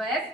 ¿Ves?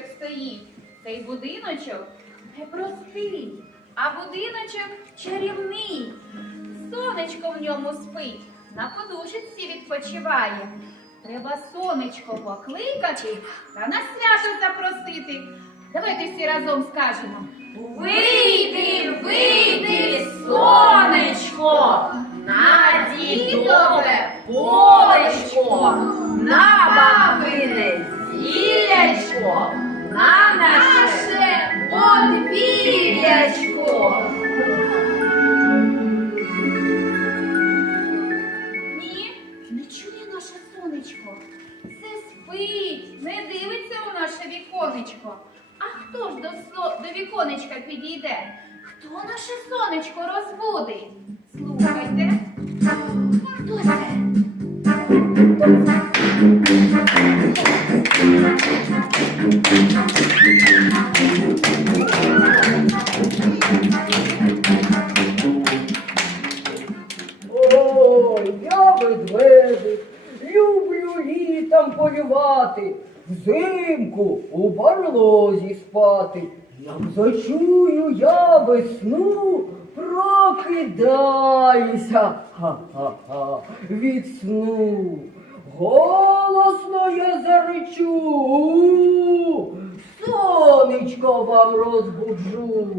Будиночок стоїть. Цей будиночок не простий, а будиночок чарівний. Сонечко в ньому спить, на подушечці відпочиває. Треба сонечко покликати та на свято запросити. Давайте всі разом скажемо. Вийди, вийди, сонечко, на дідове полечко, на бабине зілячко, на наше подвір'ячко. Ні, не чує наше сонечко. Все спить, не дивиться у наше віконечко. А хто ж до, до віконечка підійде? Хто наше сонечко розбудить? Слухайте. Хто це? Я ведмедик, люблю літом полювати, взимку у барлозі спати. Як зачую я весну, прокидаюся, ха-ха-ха, від сну. Голосно я заречу, сонечко вам розбуджу.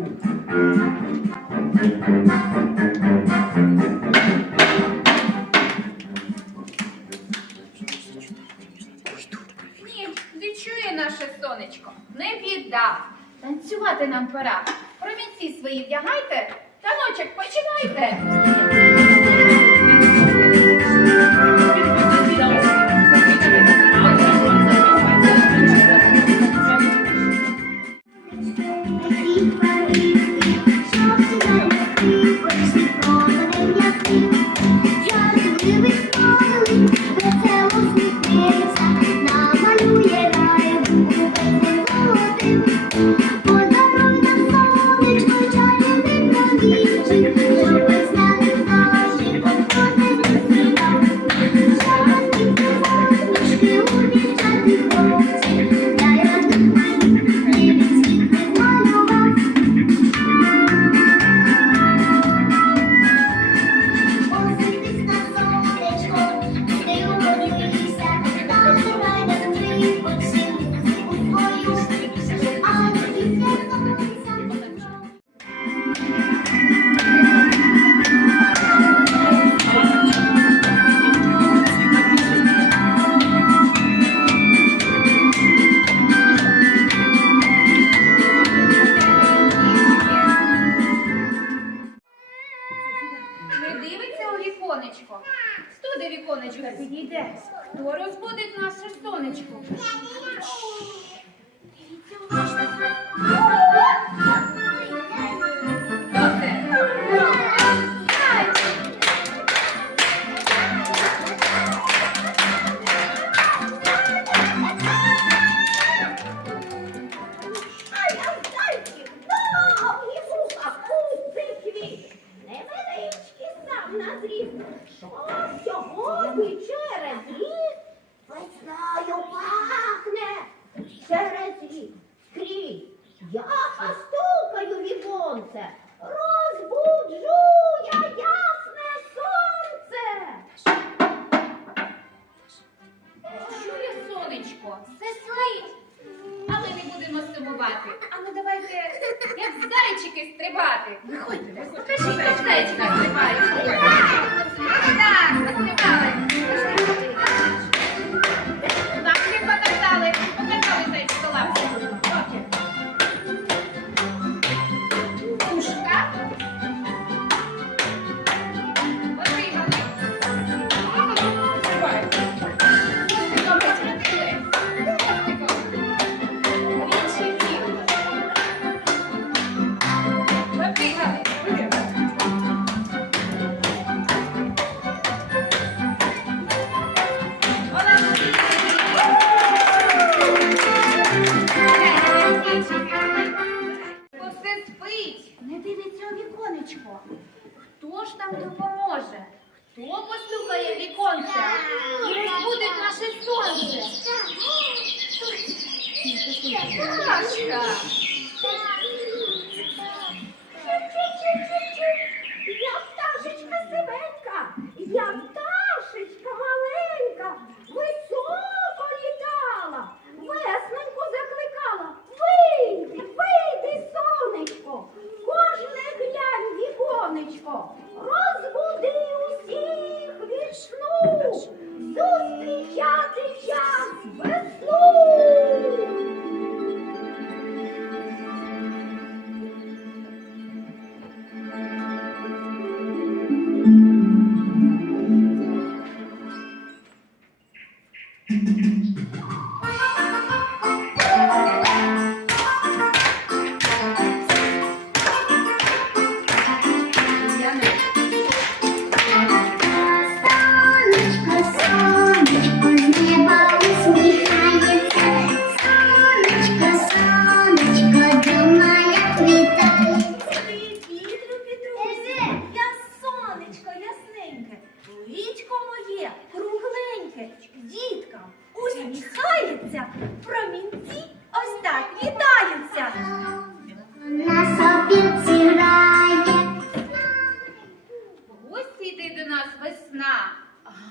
нас весна,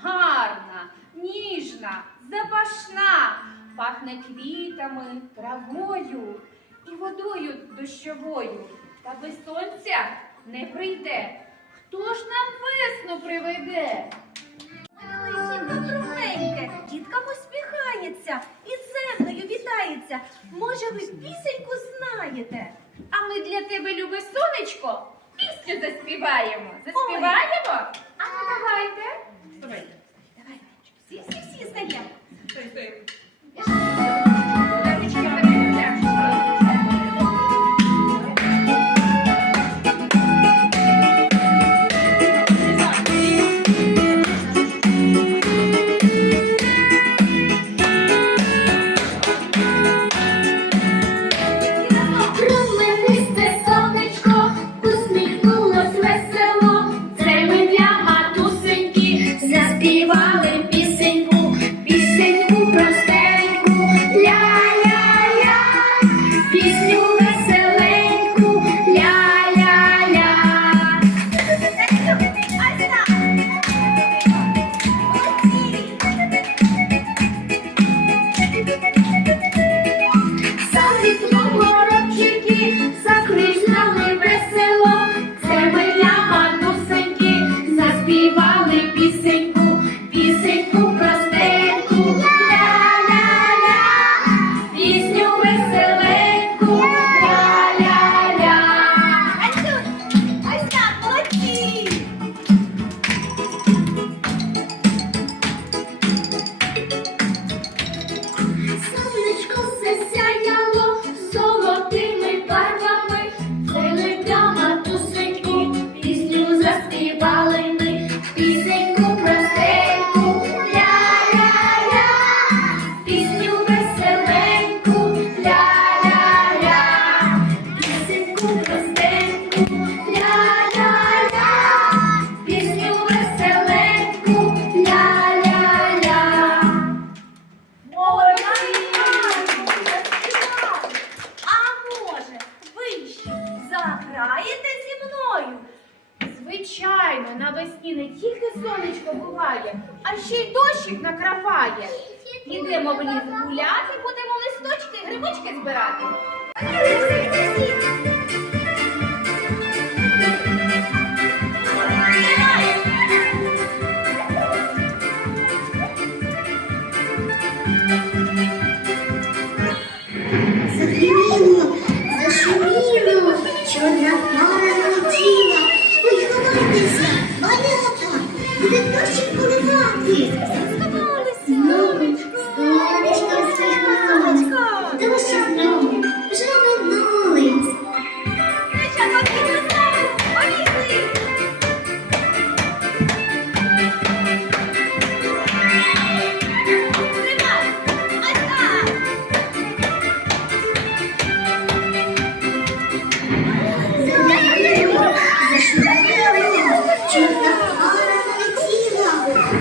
гарна, ніжна, запашна, пахне квітами, травою і водою дощовою. Та без сонця не прийде. Хто ж нам весну приведе? Величенько кругленьке, дітка посміхається і землею вітається. Може, ви пісеньку знаєте? А ми для тебе, любе сонечко, пісню заспіваємо. Заспіваємо? А ну давайте. Давайте. Давайте. Всі, всі, всі стаємо. Стой. Звичайно, навесні не тільки сонечко буває, а ще й дощик накрапає. Підемо в ліс гуляти, будемо листочки, грибочки збирати.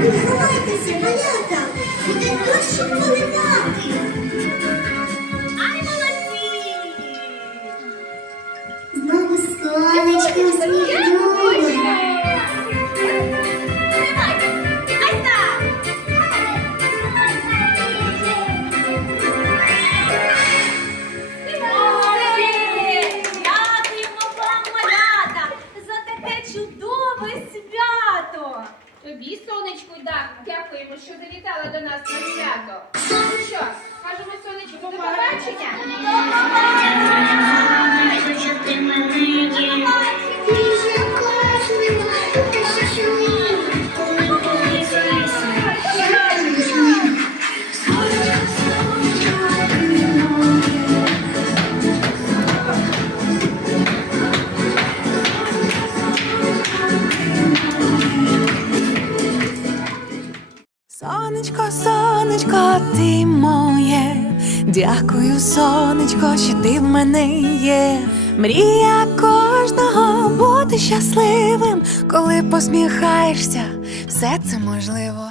Oh my да, дякуємо, що завітала до нас на свято. Ну що, кажемо сонечку, до побачення. Дякую, сонечко, що ти в мене є. Мрія кожного бути щасливим, коли посміхаєшся, все це можливо.